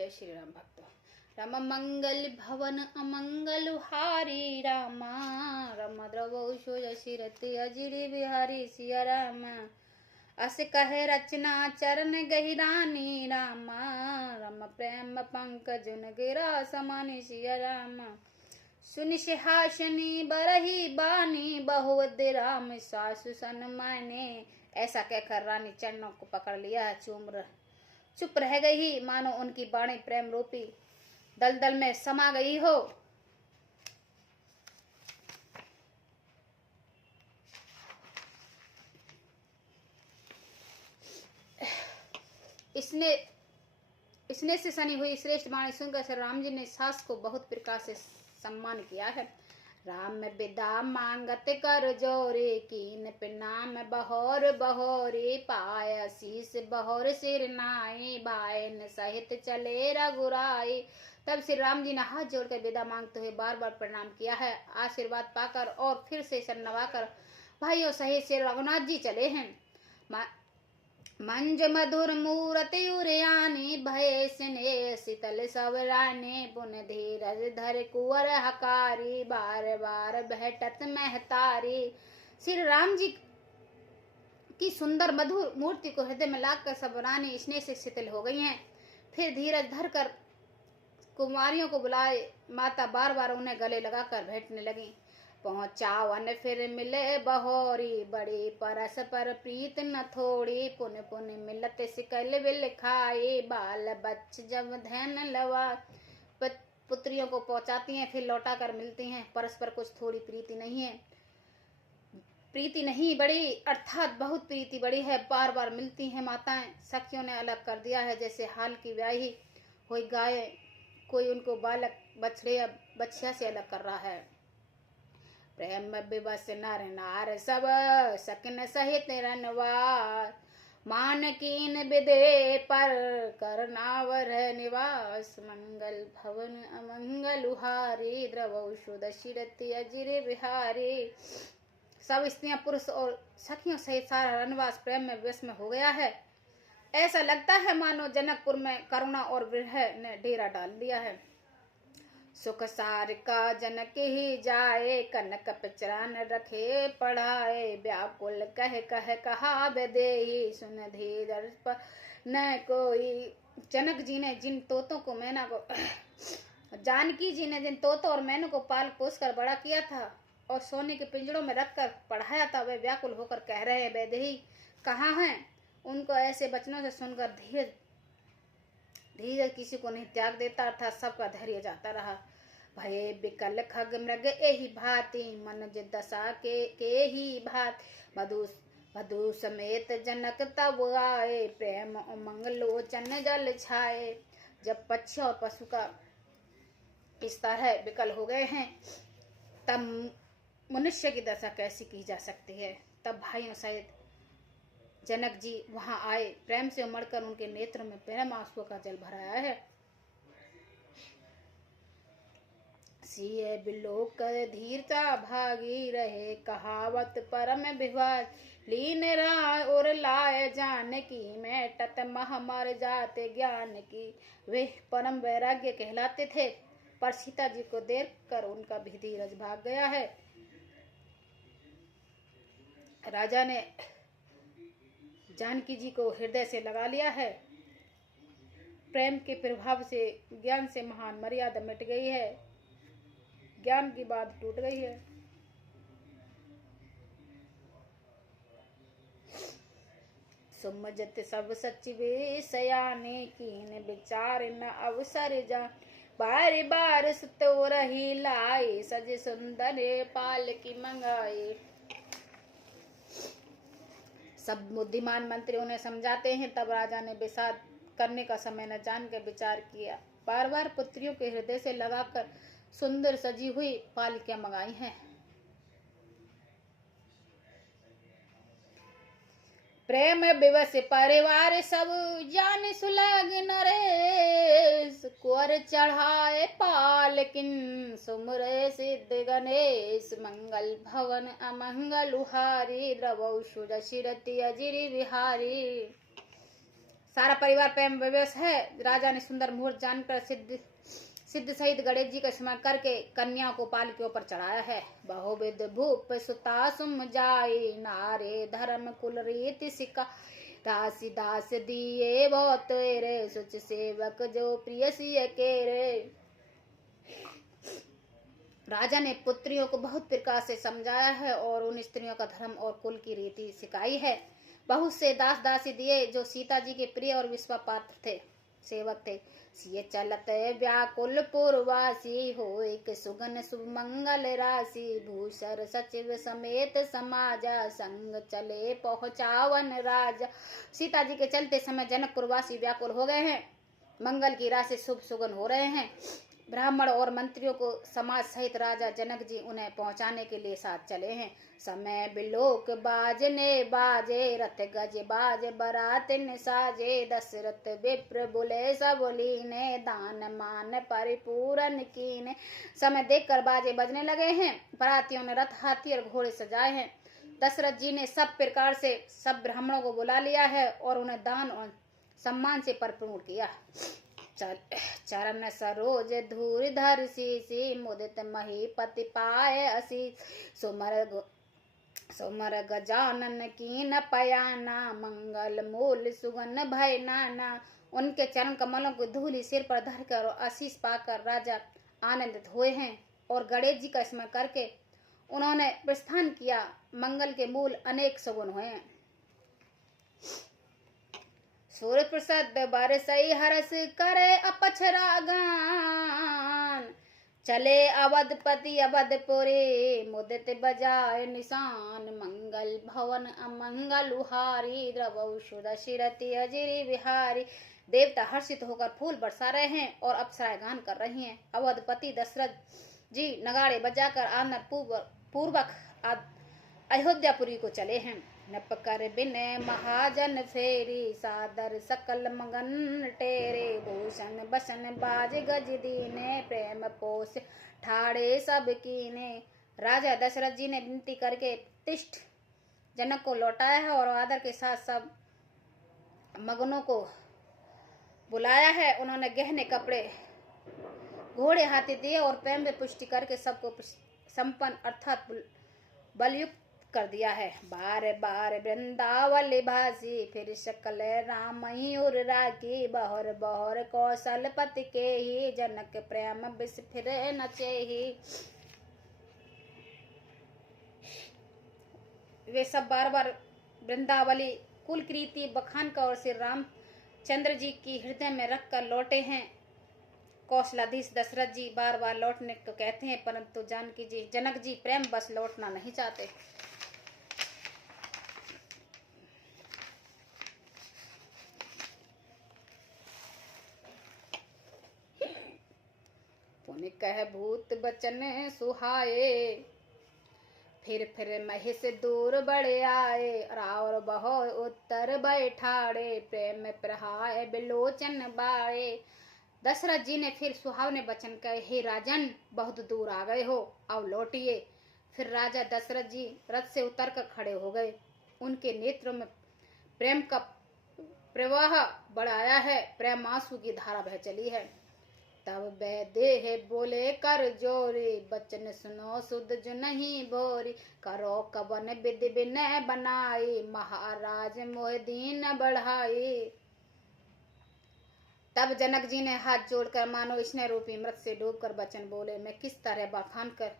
जय श्री राम भक्तों। राम मंगल भवन अमंगल हारी रामा, राम द्रवशो जशिरति अजिरि बिहारी सिया रामा। अस कहे रचना चरण गहिरानी रामा, राम प्रेम पंकज गिरा समानि सिया रामा। सुनि सिंहासनी बरही बानी, बहुवद राम सासु सन्माने। ऐसा कहकर रानी चरणों को पकड़ लिया, चुप रह गई, मानो उनकी बाणी प्रेम रूपी दलदल में समा गई हो। इसने से सनी हुई श्रेष्ठ बाणी सुनकर श्री राम जी ने सास को बहुत प्रकार से सम्मान किया है। राम बिदा मांगत कर जोरे, कीन पिनाम बहोर बहोरे। पाय शीस बहोर सिर नाई, बायन सहित चले रघुराई। तब श्री राम जी ने हाथ जोड़कर विदा मांगते हुए बार बार प्रणाम किया है। आशीर्वाद पाकर और फिर से सर नवाकर भाइयों सहित श्री रघुनाथ जी चले हैं। मंज मधुर मूरति उरयानी, भय स्नेह शीतल सवराने। पुन धीरज धर कुंवर हकारी, बार बार भेटत महतारी। श्री राम जी की सुंदर मधुर मूर्ति को हृदय में लाकर सब रानी स्नेह से शीतल हो गई हैं। फिर धीरज धर कर कुमारियों को बुलाए माता बार बार उन्हें गले लगाकर भेंटने लगी। पहुंचावन फिर मिले बहोरी, बड़ी परस पर प्रीत न थोड़ी। पुन पुन मिलत सिकल बिल खाए, बाल बच्च जब धैन लवा। पुत्रियों को पहुंचाती हैं, फिर लौटा कर मिलती हैं। परस्पर कुछ थोड़ी प्रीति नहीं है, प्रीति नहीं बड़ी अर्थात बहुत प्रीति बड़ी है। बार बार मिलती हैं माताएं। सखियों ने अलग कर दिया है, जैसे हाल की ब्याही हुई गाय कोई उनको बालक बछड़े या बछिया से अलग कर रहा है। प्रेम विवश नर नार सब, सकिन सहित रनवार। मान कीन विदे पर करनावर निवास। मंगल भवन अमंगल उहारी, द्रवशु दशरथि अजिर बिहारी। सब स्त्रियां पुरुष और सखियों सहित सारा रनवास प्रेम में विवश में हो गया है। ऐसा लगता है मानो जनकपुर में करुणा और विरह ने डेरा डाल दिया है। सुख सार का जनक ही जाए, कनक पिचरान रखे पढ़ाए। व्याकुल कह कह कहा बेदेही, सुन धीरज पर न कोई। जनक जी ने जिन तोतों को मैना को जानकी जी ने जिन तोतों और मैनों को पाल पोस कर बड़ा किया था और सोने के पिंजड़ों में रखकर पढ़ाया था, वे व्याकुल होकर कह रहे हैं बेदेही कहाँ हैं। उनको ऐसे वचनों से सुनकर धीरज किसी को नहीं त्याग देता, अर्थात सबका धैर्य जाता रहा। भये बिकल खग मृग एही भांति, मन दशा के ही भात। मधु समेत जनक तब आए, प्रेम उमंग लोचन जल छाए। जब पक्षी और पशु का इस तरह विकल हो गए हैं, तब मनुष्य की दशा कैसी की जा सकती है। तब भाइयों सहित जनक जी वहां आए। प्रेम से उमड़कर उनके नेत्र में प्रेम आंसुओं का जल भराया है। सिए बिलोक धीरता भागी रहे, कहावत परम विवाद। लीन राय और लाए जानकी, में तत मह मर जाते ज्ञान की। वे परम वैराग्य कहलाते थे, पर सीता जी को देख कर उनका भी धीरज भाग गया है। राजा ने जानकी जी को हृदय से लगा लिया है। प्रेम के प्रभाव से ज्ञान से महान मर्यादा मिट गई है, ज्ञान की बात टूट गई है। सुमजत सब सच वे सयाने, कीन विचार न अवसर जा। बार बार सुतो रही लाई, सज सुंदर पाल की मंगाई। सब बुद्धिमान मंत्री उन्हें समझाते हैं, तब राजा ने विषाद करने का समय न जानकर विचार किया। बार बार पुत्रियों के हृदय से लगाकर सुंदर सजी हुई पालकियां मंगाई हैं। प्रेम विवश परिवार सब, जान सुलाग नरेश। कुंवर चढ़ाए पालकिन, सुमरे सिद्ध गणेश। मंगल भवन अमंगल उहारी, द्रवशु दशरथि अजिर बिहारी। सारा परिवार प्रेम विवश है। राजा ने सुंदर मुहूर्त जानकर सिद्ध सहित गणेश जी का स्मरण करके कन्या को पालकियों पर चढ़ाया है। बहुविध भूप सुता सुम जाई, नारे धर्म कुल रीति सिका, दासी दास दिए बहुत तेरे, सुच सेवक जो प्रिय सिय केरे। राजा ने पुत्रियों को बहुत प्रकार से समझाया है और उन स्त्रियों का धर्म और कुल की रीति सिखाई है। बहुत से दास दासी दिए जो सीता जी के प्रिय और विश्वापात्र थे, सेवक थे। सिय चलत व्याकुल पूर्वासी, हो एक सुगन सुमंगल राशि, भूषर सचिव समेत समाजा, संग चले पहुंचावन राजा। सीता जी के चलते समय जनकपुरवासी व्याकुल हो गए हैं, मंगल की राशि शुभ सुगन हो रहे हैं। ब्राह्मण और मंत्रियों को समाज सहित राजा जनक जी उन्हें पहुंचाने के लिए साथ चले हैं। समय बिलोक बाजने बाजे, रथ गज बाज बरात न साजे, दशरथ विप्र बुले सब लीने, दान मान परिपूरन कीने। समय देखकर बाजे बजने लगे हैं, बरातियों ने रथ हाथी और घोड़े सजाए हैं। दशरथ जी ने सब प्रकार से सब ब्राह्मणों को बुला लिया है और उन्हें दान और सम्मान से परिपूर्ण किया। चरण सरोज धूर धर सी, मुदित महीपति पाए असी, सुमर गजानन कीन पयाना, मंगल मूल सुगन भय नाना। उनके चरण कमलों को धूलि सिर पर धरकर और आशीष पाकर राजा आनंदित हुए हैं और गणेश जी का स्मरण करके उन्होंने प्रस्थान किया। मंगल के मूल अनेक सुगुण हुए हैं। सूर्य प्रसाद बरसई हरस करे अपछरा गान, चले अवधपति अवधपुरी, मुदित बजाय निशान, मंगल भवन अमंगल उहारी, द्रवौषु दशरथि अजिरि विहारी। देवता हर्षित होकर फूल बरसा रहे हैं और अप्सराएं गान कर रही हैं। अवधपति दशरथ जी नगाड़े बजाकर आनंद पूर्वक अयोध्यापुरी को चले हैं। नप कर बिने महाजन फेरी, सादर सकल मगन टेरे, भूषण बसन बाज गज दीने, प्रेम पोष ठाड़े सब कीने। राजा दशरथ जी ने विनती करके तिष्ठ जनक को लौटाया है और आदर के साथ सब मगनों को बुलाया है। उन्होंने गहने कपड़े घोड़े हाथी दिए और प्रेम में पुष्टि करके सबको संपन्न अर्थात बलयुक्त कर दिया है। बार बार वृंदावन भासी, फिर सकल राम और राखी, बहर बहर कौशलपति के ही, जनक प्रेम बिस फिर नचे ही। वे सब बार बार वृंदावली कुल कीर्ति बखान का और श्री रामचंद्र जी की हृदय में रखकर लौटे हैं। कौशलाधीश दशरथ जी बार बार लौटने को कहते हैं, परंतु जनक जी प्रेम बस लौटना नहीं चाहते। पुन कह भूत बचन सुहाए, फिर महिष दूर बड़े आए, रावर बहो उत्तर बैठाड़े, प्रेम प्रहाय बिलोचन बाड़े। दशरथ जी ने फिर सुहावने वचन कहे, हे राजन बहुत दूर आ गए हो, अब लौटिए। फिर राजा दशरथ जी रथ से उतरकर खड़े हो गए। उनके नेत्रों में प्रेम का प्रवाह बढ़ाया है, प्रेम आंसू की धारा बह चली है। तब वैदेह बोले कर जोरी, बचन सुनो सुध जो नहीं भोरी, करो कवन विधि विनय बनाई, महाराज मोह दीन बढ़ाई। तब जनक जी ने हाथ जोड़कर मानो स्नेह रूपी मृत से डूबकर वचन बोले, मैं किस तरह बखान कर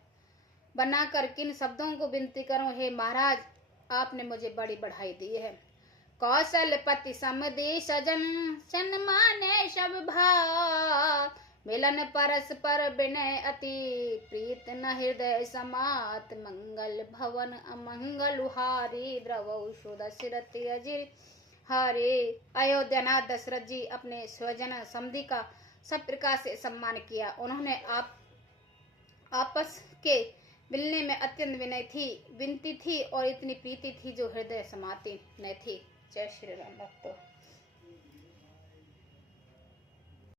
बनाकर किन शब्दों को विनती करूं। हे महाराज, आपने मुझे बड़ी बढ़ाई दी है। कौशलपति समदि सजन, सन्माने सब भाव, मिलन परस्पर विनय अति, प्रीत न हृदय समात, मंगल भवन अमंगल उहारी, द्रवौषु दशरथि अजिर हरे। अयोध्यानाथ दशरथ जी अपने स्वजन समधि का सब प्रकार से सम्मान किया। उन्होंने आपस के मिलने में अत्यंत विनती थी और इतनी प्रीति थी जो हृदय समाती न थी। जय श्री राम भक्तों।